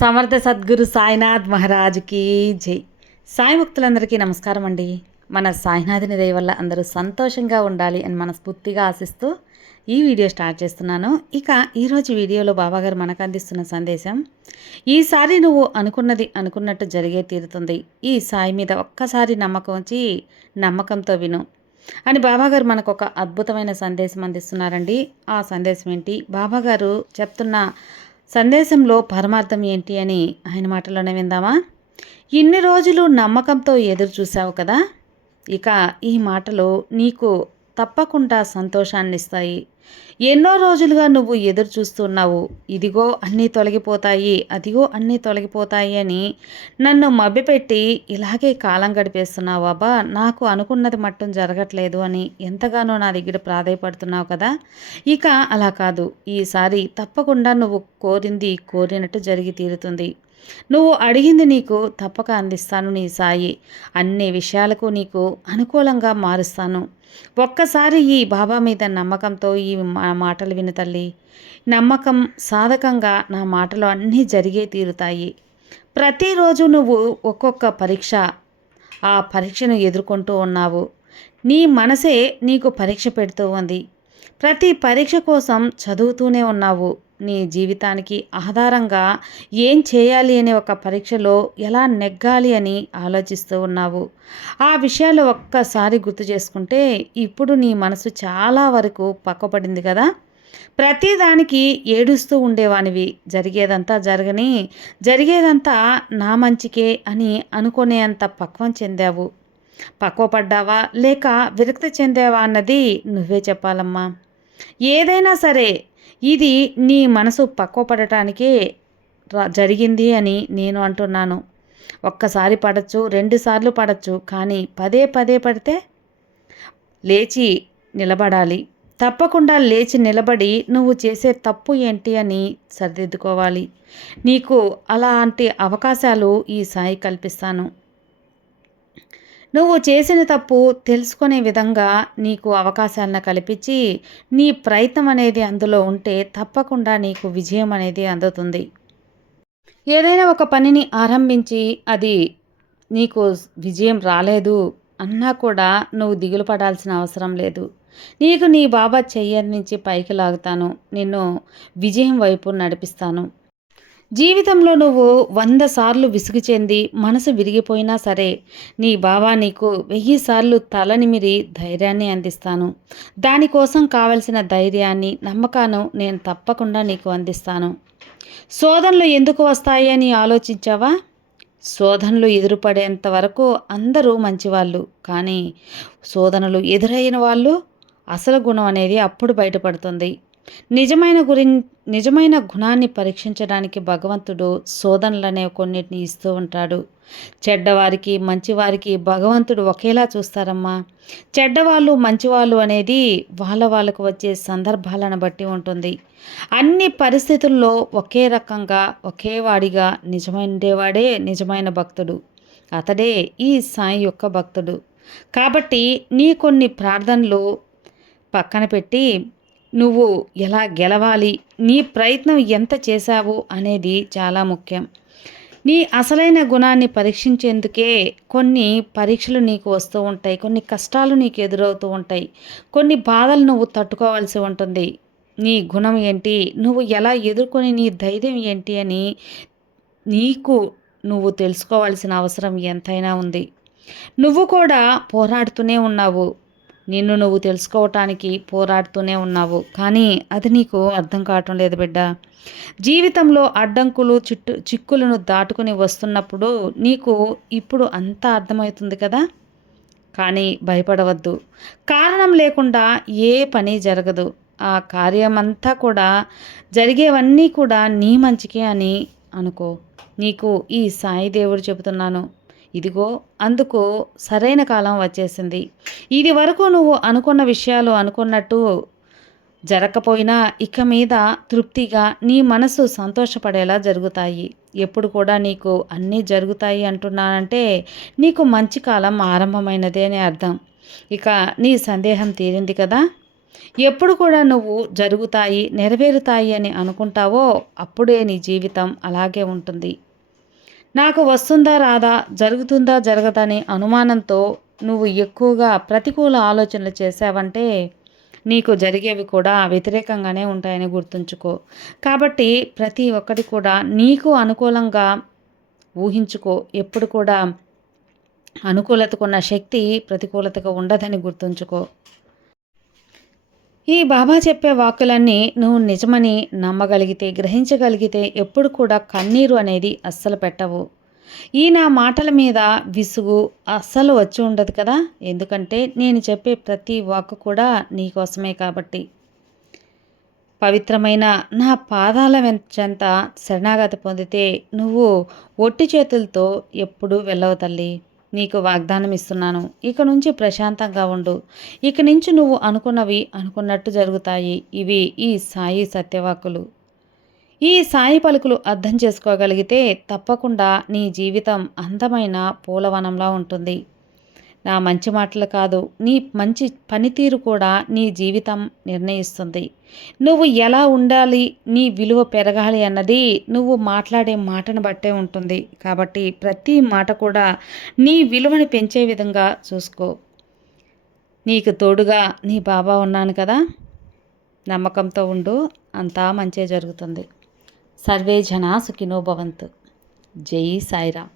సమర్థ సద్గురు సాయినాథ్ మహారాజ్కి జై. సాయి భక్తులందరికీ నమస్కారం అండి. మన సాయినాథుని దయ వల్ల అందరూ సంతోషంగా ఉండాలి అని మనస్ఫూర్తిగా ఆశిస్తూ ఈ వీడియో స్టార్ట్ చేస్తున్నాను. ఇక ఈరోజు వీడియోలో బాబాగారు మనకు అందిస్తున్న సందేశం ఈసారి నువ్వు అనుకున్నది అనుకున్నట్టు జరిగే తీరుతుంది. ఈ సాయి మీద ఒక్కసారి నమ్మకం ఉంచి నమ్మకంతో విను అని బాబాగారు మనకు ఒక అద్భుతమైన సందేశం అందిస్తున్నారండి. ఆ సందేశం ఏంటి? బాబాగారు చెప్తున్న సందేశంలో పరమార్థం ఏంటి అని ఆయన మాటలోనే విందామా? ఇన్ని రోజులు నమ్మకంతో ఎదురు చూసావు కదా? ఇక ఈ మాటలు నీకు తప్పకుండా సంతోషాన్ని ఇస్తాయి ఎన్నో రోజులుగా నువ్వు ఎదురు చూస్తున్నావు. ఇదిగో అన్నీ తొలగిపోతాయి. అదిగో అన్నీ తొలగిపోతాయి అని నన్ను మభ్యపెట్టి ఇలాగే కాలం గడిపేస్తున్నావు అబ్బా. నాకు అనుకున్నది మట్టం జరగట్లేదు అని ఎంతగానో నా దగ్గర ప్రాధాయపడుతున్నావు కదా. ఇక అలా కాదు. ఈసారి తప్పకుండా నువ్వు కోరింది కోరినట్టు జరిగి తీరుతుంది. నువ్వు అడిగింది నీకు తప్పక అందిస్తాను నీ సాయి. అన్ని విషయాలకు నీకు అనుకూలంగా మారుస్తాను. ఒక్కసారి ఈ బాబా మీద నమ్మకంతో ఈ మాటలు విను తల్లి. నమ్మకం సాధకంగా నా మాటలు అన్నీ జరిగే తీరుతాయి. ప్రతిరోజు నువ్వు ఒక్కొక్క పరీక్ష ఆ పరీక్షను ఎదుర్కొంటూ ఉన్నావు. నీ మనసే నీకు పరీక్ష పెడుతూ ఉంది. ప్రతి పరీక్ష కోసం చదువుతూనే ఉన్నావు. నీ జీవితానికి ఆధారంగా ఏం చేయాలి అనే ఒక పరీక్షలో ఎలా నెగ్గాలి అని ఆలోచిస్తూ ఉన్నావు. ఆ విషయాలు ఒక్కసారి గుర్తు చేసుకుంటే ఇప్పుడు నీ మనసు చాలా వరకు పక్కపడింది కదా. ప్రతిదానికి ఏడుస్తూ ఉండేవానివి. జరిగేదంతా జరగని జరిగేదంతా నా మంచికే అని అనుకునేంత పక్వం చెందావు. పక్వపడ్డావా లేక విరక్తి చెందావా అన్నది నువ్వే చెప్పాలమ్మా. ఏదైనా సరే ఇది నీ మనసు పక్వపడటానికే జరిగింది అని నేను అంటున్నాను. ఒక్కసారి పడచ్చు రెండుసార్లు పడచ్చు కానీ పదే పదే పడితే లేచి నిలబడాలి. తప్పకుండా లేచి నిలబడి నువ్వు చేసే తప్పు ఏంటి అని సరిదిద్దుకోవాలి. నీకు అలాంటి అవకాశాలు ఈ సాయి కల్పిస్తాను. నువ్వు చేసిన తప్పు తెలుసుకునే విధంగా నీకు అవకాశాలను కల్పించి నీ ప్రయత్నం అనేది అందులో ఉంటే తప్పకుండా నీకు విజయం అనేది అందుతుంది. ఏదైనా ఒక పనిని ఆరంభించి అది నీకు విజయం రాలేదు అన్నా కూడా నువ్వు దిగులు పడాల్సిన అవసరం లేదు. నీకు నీ బాబా చెయ్యని నుంచి పైకి లాగుతాను. నిన్ను విజయం వైపు నడిపిస్తాను. జీవితంలో నువ్వు వంద సార్లు విసుగు చెంది మనసు విరిగిపోయినా సరే నీ బావా నీకు వెయ్యి సార్లు తలనిమిరి ధైర్యాన్ని అందిస్తాను. దానికోసం కావలసిన ధైర్యాన్ని నమ్మకాను నేను తప్పకుండా నీకు అందిస్తాను. శోధనలు ఎందుకు వస్తాయి అని ఆలోచించావా? శోధనలు ఎదురుపడేంత వరకు అందరూ మంచివాళ్ళు కానీ శోధనలు ఎదురైన వాళ్ళు అసలు గుణం అనేది అప్పుడు బయటపడుతుంది. నిజమైన గురి నిజమైన గుణాన్ని పరీక్షించడానికి భగవంతుడు శోధనలనే కొన్నిటిని ఇస్తూ ఉంటాడు. చెడ్డవారికి మంచివారికి భగవంతుడు ఒకేలా చూస్తారమ్మా. చెడ్డవాళ్ళు మంచివాళ్ళు అనేది వాళ్ళ వాళ్ళకు వచ్చే సందర్భాలను బట్టి ఉంటుంది. అన్ని పరిస్థితుల్లో ఒకే రకంగా ఒకే వాడిగా నిజమైనవాడే నిజమైన భక్తుడు. అతడే ఈ సాయి యొక్క భక్తుడు. కాబట్టి నీ కొన్ని ప్రార్థనలు పక్కన పెట్టి నువ్వు ఎలా గెలవాలి? నీ ప్రయత్నం ఎంత చేశావు? అనేది చాలా ముఖ్యం. నీ అసలైన గుణాన్ని పరీక్షించేందుకే కొన్ని పరీక్షలు నీకు వస్తూ ఉంటాయి. కొన్ని కష్టాలు నీకు ఎదురవుతూ ఉంటాయి. కొన్ని బాధలు నువ్వు తట్టుకోవాల్సి ఉంటుంది. నీ గుణం ఏంటి? నువ్వు ఎలా ఎదుర్కొని నీ ధైర్యం ఏంటి అని నీకు నువ్వు తెలుసుకోవాల్సిన అవసరం ఎంతైనా ఉంది. నువ్వు కూడా పోరాడుతూనే ఉన్నావు. నిన్ను నువ్వు తెలుసుకోవటానికి పోరాడుతూనే ఉన్నావు. కానీ అది నీకు అర్థం కావటం లేదు బిడ్డ. జీవితంలో అడ్డంకులు చిట్టు చిక్కులను దాటుకుని వస్తున్నప్పుడు నీకు ఇప్పుడు అంతా అర్థమవుతుంది కదా? కానీ భయపడవద్దు. కారణం లేకుండా ఏ పని జరగదు. ఆ కార్యమంతా కూడా జరిగేవన్నీ కూడా నీ మంచికే అని అనుకో. నీకు ఈ సాయి దేవుడు చెబుతున్నాను. ఇదిగో అందుకు సరైన కాలం వచ్చేసింది. ఇది వరకు నువ్వు అనుకున్న విషయాలు అనుకున్నట్టు జరగకపోయినా ఇక మీద తృప్తిగా నీ మనసు సంతోషపడేలా జరుగుతాయి. ఎప్పుడు కూడా నీకు అన్నీ జరుగుతాయి అంటున్నానంటే నీకు మంచి కాలం ఆరంభమైనదే అని అర్థం. ఇక నీ సందేహం తీరింది కదా? ఎప్పుడు కూడా నువ్వు జరుగుతాయి నెరవేరుతాయి అని అనుకుంటావో అప్పుడే నీ జీవితం అలాగే ఉంటుంది. నాకు వస్తుందా రాదా జరుగుతుందా జరగదనే అనుమానంతో నువ్వు ఎక్కువగా ప్రతికూల ఆలోచనలు చేసావంటే నీకు జరిగేవి కూడా వ్యతిరేకంగానే ఉంటాయని గుర్తుంచుకో. కాబట్టి ప్రతి ఒక్కటి కూడా నీకు అనుకూలంగా ఊహించుకో. ఎప్పుడు కూడా అనుకూలతకున్న శక్తి ప్రతికూలతగా ఉండదని గుర్తుంచుకో. ఈ బాబా చెప్పే వాక్కులన్నీ నువ్వు నిజమని నమ్మగలిగితే గ్రహించగలిగితే ఎప్పుడు కూడా కన్నీరు అనేది అస్సలు పెట్టవు. ఈ నా మాటల మీద విసుగు అస్సలు వచ్చి ఉండదు కదా? ఎందుకంటే నేను చెప్పే ప్రతి వాక్కు కూడా నీకోసమే కాబట్టి. పవిత్రమైన నా పాదాల వెంచెంత శరణాగతి పొందితే నువ్వు ఒట్టి చేతులతో ఎప్పుడూ వెళ్ళవు తల్లి. నీకు వాగ్దానం ఇస్తున్నాను ఇక నుంచి ప్రశాంతంగా ఉండు. ఇక నుంచి నువ్వు అనుకున్నవి అనుకున్నట్టు జరుగుతాయి. ఇవి ఈ సాయి సత్యవాకులు ఈ సాయి పలుకులు అర్థం చేసుకోగలిగితే తప్పకుండా నీ జీవితం అందమైన పూలవనంలా ఉంటుంది. నా మంచి మాటలు కాదు. నీ మంచి పనితీరు కూడా నీ జీవితం నిర్ణయిస్తుంది. నువ్వు ఎలా ఉండాలి నీ విలువ పెరగాలి అన్నది నువ్వు మాట్లాడే మాటను బట్టే ఉంటుంది. కాబట్టి ప్రతి మాట కూడా నీ విలువను పెంచే విధంగా చూసుకో. నీకు తోడుగా నీ బాబా ఉన్నాను కదా. నమ్మకంతో ఉండు అంతా మంచే జరుగుతుంది. సర్వే జనా సుఖినో భవంతు. జై సాయిరా